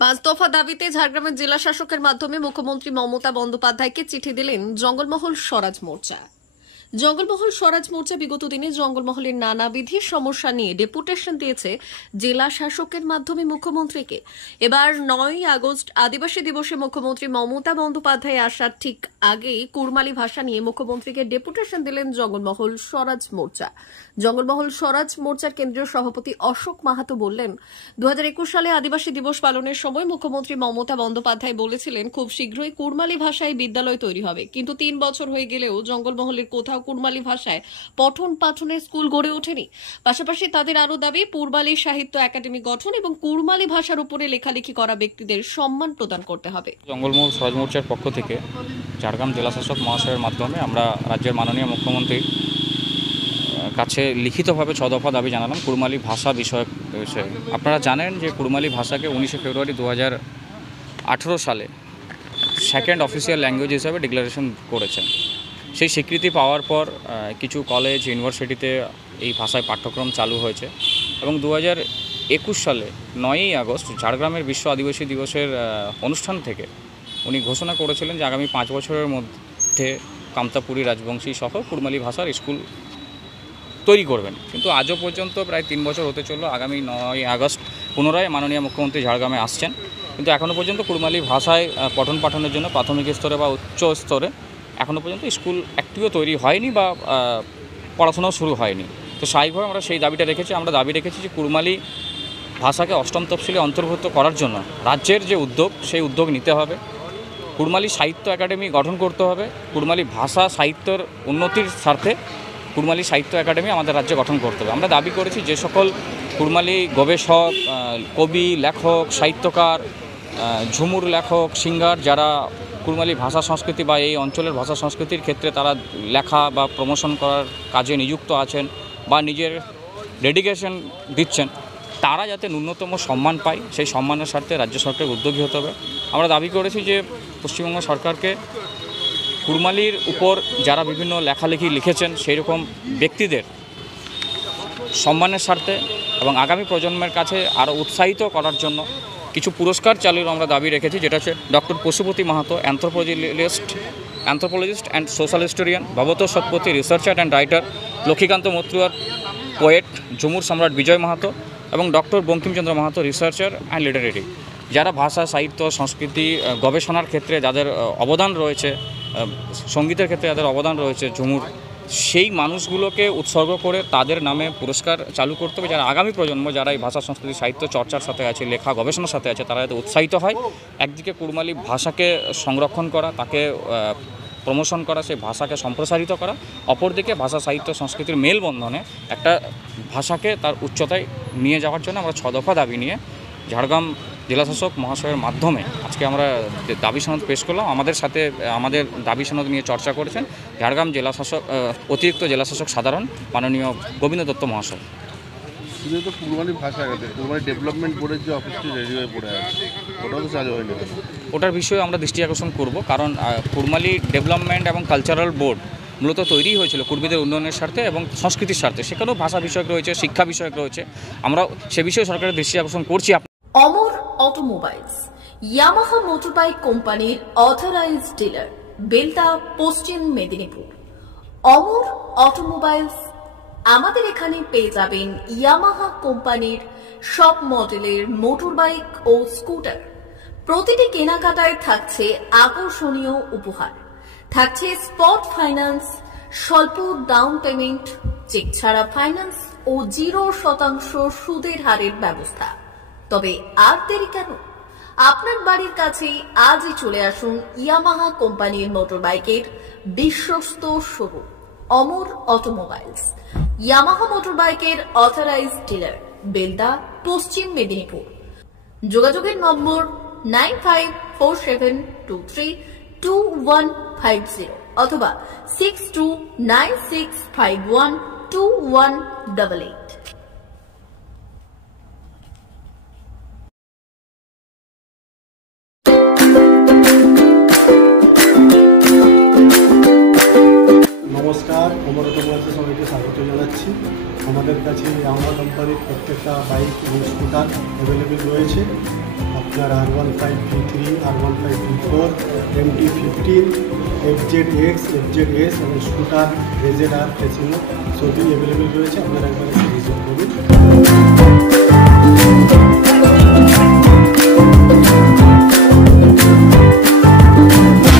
পাঁচ দফা দাবিতে ঝাড়গ্রামের জেলা শাসকের মাধ্যমে মুখ্যমন্ত্রী মমতা বন্দ্যোপাধ্যায়কে চিঠি দিলেন জঙ্গলমহল স্বরাজ মোর্চা। জঙ্গলমহল স্বরাজ মোর্চা বিগত দিনে জঙ্গলমহলের নানাবিধি সমস্যা নিয়ে ডেপুটেশন দিয়েছে জেলা শাসকের মাধ্যমে মুখ্যমন্ত্রীকে। এবার 9ই আগস্ট আদিবাসী দিবসে মুখ্যমন্ত্রী মমতা বন্দ্যোপাধ্যায় আসার ঠিক আগেই কুড়মালি ভাষা নিয়ে মুখ্যমন্ত্রীকে ডেপুটেশন দিলেন জঙ্গলমহল স্বরাজ মোর্চা। জঙ্গলমহল স্বরাজ মোর্চার কেন্দ্রীয় সভাপতি অশোক মাহাতো বললেন, 2021 সালে আদিবাসী দিবস পালনের সময় মুখ্যমন্ত্রী মমতা বন্দ্যোপাধ্যায় বলেছিলেন খুব শীঘ্রই কুড়মালি ভাষায় বিদ্যালয় তৈরি হবে, কিন্তু 3 বছর হয়ে গেলেও জঙ্গলমহলের কোথাও কুড়মালি ভাষায় পঠন পাঠনের স্কুল গড়ে ওঠেনি। পাশাপাশি তাদের আরও দাবি পূর্বালী সাহিত্য একাডেমি গঠন এবং কুড়মালি ভাষার উপরে লেখালেখি করা ব্যক্তিদের সম্মান প্রদান করতে হবে। জঙ্গলমহল স্বরাজ মোর্চার পক্ষ থেকে ঝাড়গ্রাম জেলা শাসক মহাশয়ের মাধ্যমে আমরা রাজ্যের মাননীয় মুখ্যমন্ত্রীর কাছে লিখিতভাবে 6 দফা দাবি জানালাম কুড়মালি ভাষা বিষয়ক বিষয়ে। আপনারা জানেন যে কুড়মালি ভাষাকে 19 ফেব্রুয়ারি 2018 সালে সেকেন্ড অফিসিয়াল ল্যাঙ্গুয়েজ হিসাবে ডিক্লারেশন করেছেন। সেই স্বীকৃতি পাওয়ার পর কিছু কলেজ ইউনিভার্সিটিতে এই ভাষায় পাঠ্যক্রম চালু হয়েছে এবং 2021 সালে 9ই আগস্ট ঝাড়গ্রামের বিশ্ব আদিবাসী দিবসের অনুষ্ঠান থেকে উনি ঘোষণা করেছিলেন যে আগামী 5 বছরের মধ্যে কামতাপুরী রাজবংশী সহ কুড়মালি ভাষার স্কুল তৈরি করবেন। কিন্তু আজও পর্যন্ত প্রায় 3 বছর হতে চলল। আগামী 9ই আগস্ট পুনরায় মাননীয় মুখ্যমন্ত্রী ঝাড়গ্রামে আসছেন, কিন্তু এখনও পর্যন্ত কুড়মালি ভাষায় পঠন পাঠনের জন্য প্রাথমিক স্তরে বা উচ্চ স্তরে এখনও পর্যন্ত স্কুল একটিও তৈরি হয়নি বা পড়াশোনাও শুরু হয়নি। তো স্বাভাবিকভাবে আমরা সেই দাবিটা রেখেছি। আমরা দাবি রেখেছি যে কুড়মালি ভাষাকে 8ম তফসিলে অন্তর্ভুক্ত করার জন্য রাজ্যের যে উদ্যোগ সেই উদ্যোগ নিতে হবে। কুড়মালি সাহিত্য একাডেমি গঠন করতে হবে। কুড়মালি ভাষা সাহিত্যের উন্নতির স্বার্থে কুড়মালি সাহিত্য একাডেমি আমাদের রাজ্যে গঠন করতে হবে। আমরা দাবি করেছি যে সকল কুড়মালি গবেষক, কবি, লেখক, সাহিত্যকার, ঝুমুর লেখক, সিঙ্গার যারা কুড়মালি ভাষা সংস্কৃতি বা এই অঞ্চলের ভাষা সংস্কৃতির ক্ষেত্রে তারা লেখা বা প্রমোশন করার কাজে নিযুক্ত আছেন বা নিজের ডেডিকেশন দিচ্ছেন, তারা যাতে ন্যূনতম সম্মান পায় সেই সম্মানের স্বার্থে রাজ্য সরকারের উদ্যোগী হতে হবে। আমরা দাবি করেছি যে পশ্চিমবঙ্গ সরকারকে কুড়মালির উপর যারা বিভিন্ন লেখালেখি লিখেছেন সেই রকম ব্যক্তিদের সম্মানের স্বার্থে এবং আগামী প্রজন্মের কাছে আরও উৎসাহিত করার জন্য কিছু পুরস্কার চালুর আমরা দাবি রেখেছি, যেটা হচ্ছে doctor Pashupati Mahato, anthropologist and social historian, Bhabat Satpati, researcher and writer, Lakshmikanta Matuar, poet, ঝুমুর সম্রাট বিজয় মাহাতো এবং doctor Bankimchandra Mahato, researcher and literary. যারা ভাষা, সাহিত্য, সংস্কৃতি গবেষণার ক্ষেত্রে যাদের অবদান রয়েছে, সঙ্গীতের ক্ষেত্রে যাদের অবদান রয়েছে ঝুমুর, সেই মানুষগুলোকে উৎসর্গ করে তাদের নামে পুরস্কার চালু করতে হবে, যারা আগামী প্রজন্ম যারা এই ভাষা, সংস্কৃতি, সাহিত্য চর্চার সাথে আছে, লেখা গবেষণার সাথে আছে, তারা যাতে উৎসাহিত হয়। একদিকে কুড়মালি ভাষাকে সংরক্ষণ করা, তাকে প্রমোশন করা, সেই ভাষাকে সম্প্রসারিত করা, অপরদিকে ভাষা, সাহিত্য, সংস্কৃতির মেলবন্ধনে একটা ভাষাকে তার উচ্চতায় নিয়ে যাওয়ার জন্য আমরা 6 দফা দাবি নিয়ে ঝাড়গ্রাম জেলাশাসক মহাশয়ের মাধ্যমে আজকে আমরা দাবি সনদ পেশ করলাম। আমাদের সাথে আমাদের দাবি সনদ নিয়ে চর্চা করেছেন ঝাড়গ্রাম জেলাশাসক অতিরিক্ত জেলাশাসক সাধারণ মাননীয় গোবিন্দ দত্ত মহাশয়। শুধু তো কুড়মালি ভাষা গেছে, কুড়মালি ডেভেলপমেন্ট বোর্ডের যে অফিসটি রেডি হয়ে পড়ে আছে ওটাও তো চালু হয়নি। ওটার বিষয়ে আমরা দৃষ্টি আকর্ষণ করব, কারণ কুড়মালি ডেভেলপমেন্ট এবং কালচারাল বোর্ড মূলত তৈরি হয়েছিল কুর্মীদের উন্নয়নের স্বার্থে এবং সংস্কৃতির স্বার্থে। সেখানেও ভাষা বিষয়ক রয়েছে, শিক্ষা বিষয়ক রয়েছে। আমরা সে বিষয়ে সরকারের দৃষ্টি আকর্ষণ করছি। অমর অটোমোবাইলস, ইয়ামাহা মোটরবাইক কোম্পানির অথরাইজড ডিলার, বেলদা, পশ্চিম মেদিনীপুর। অমর অটোমোবাইলস, আমাদের এখানে পেয়ে যাবেন ইয়ামাহা কোম্পানির সব মডেলের মোটরবাইক ও স্কুটার। প্রতিটি কেনাকাটায় থাকছে আকর্ষণীয় উপহার, থাকছে স্পট ফাইন্যান্স, স্বল্প ডাউন পেমেন্ট, চেক ছাড়া ফাইন্যান্স ও 0% সুদের হারের ব্যবস্থা। তবে আর দেরি কেন? আপনার বাড়ির কাছেই আজই চলে আসুন ইয়ামাহা কোম্পানির মোটরবাইকের বিশ্বস্ত শোরুম অমর অটোমোবাইলস, ইয়ামাহা মোটরবাইকের অথরাইজড ডিলার, বেলদা, পশ্চিম মেদিনীপুর। যোগাযোগের নম্বর 9547232150 অথবা 6296512188। নমস্কার, অমর অটোমোবাইলসে সবাইকে স্বাগত জানাচ্ছি। আমাদের কাছে ইয়ামাহা কোম্পানির প্রত্যেকটা বাইক এবং স্কুটার অ্যাভেলেবেল রয়েছে। আপনার R15V3, R15V4, MT15, FZX, FZS এবং স্কুটার, RZR, ফেসিনো সবই অ্যাভেলেবেল রয়েছে। আপনারা একবার ভিজিট করুন।